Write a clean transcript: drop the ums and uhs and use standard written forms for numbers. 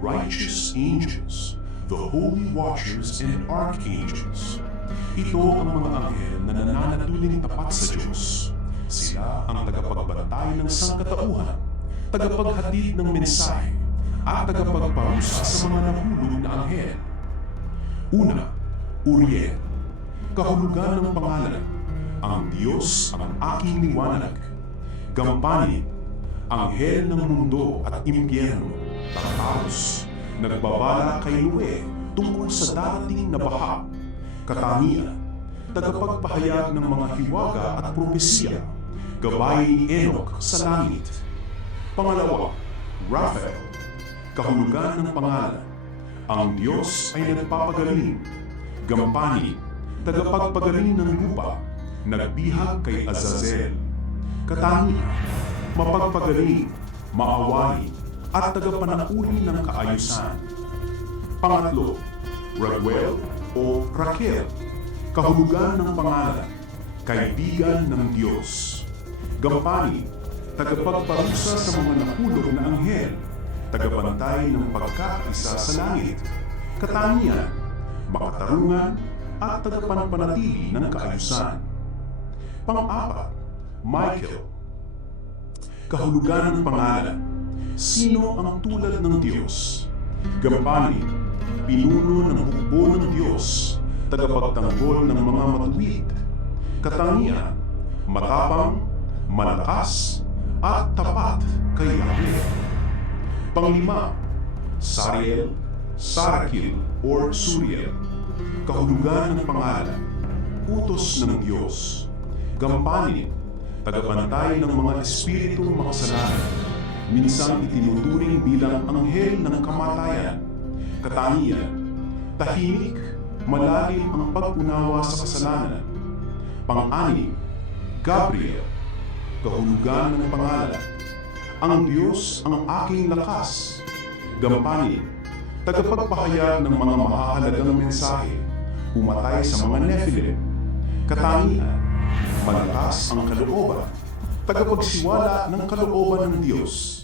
righteous angels, the holy watchers and archangels. Ito ang mga anghel na nananatiling tapat sa Diyos. Sila ang tagapagbantay ng sangkatauhan, tagapaghatid ng mensahe, at tagapagparusa sa mga nahulog na anghel. Una, Uriel. Kahulugan ng pangalan, ang Diyos ang aking liwanag. Gampanin, anghel ng mundo at impyerno. Tartarus, nagbabala kay Noe tungkol sa darating na baha. Katangian, tagapagpahayag ng mga hiwaga at propesya. Gabay ni Enoch sa langit. Pangalawa, Raphael. Kahulugan ng pangalan, ang Diyos ay nagpapagaling. Gampanin, tagapagpagaling ng lupa, nagbihag kay Azazel. Katangian, mapagpagaling, maawain, at tagapanauli ng kaayusan. Pangatlo, Raguel o Raquel. Kahulugan ng pangalan, kaibigan ng Diyos. Gampanin, tagapagparusa sa mga nahulog na anghel, tagabantay ng pagkakaisa sa langit. Katangian, makatarungan, at tagapanpanatili ng kaayusan. Pang-apat, Michael. Kahulugan ng pangalan, sino ang tulad ng Diyos? Gampanin, pinuno ng hukbo ng Diyos, tagapagtanggol ng mga matuwid. Katangian, matapang, malakas, at tapat kay Yahweh. Panglima, Sariel, Sarakil, or Suriel. Kahulugan ng pangalan, utos ng Diyos. Gampanin, tagabantay ng mga espiritong makasalanan. Minsang itinuturing bilang anghel ng kamatayan. Katangian, tahimik, malalim ang pag-unawa sa kasalanan. Pang-anim, Gabriel. Kahulugan ng pangalan, ang Diyos ang aking lakas. Gampanin, tagapagpahayag ng mga mahahalagang mensahe, pumatay sa mga Nephilim. Katangian, malakas ang kalooban, tagapagsiwala ng kalooban ng Diyos.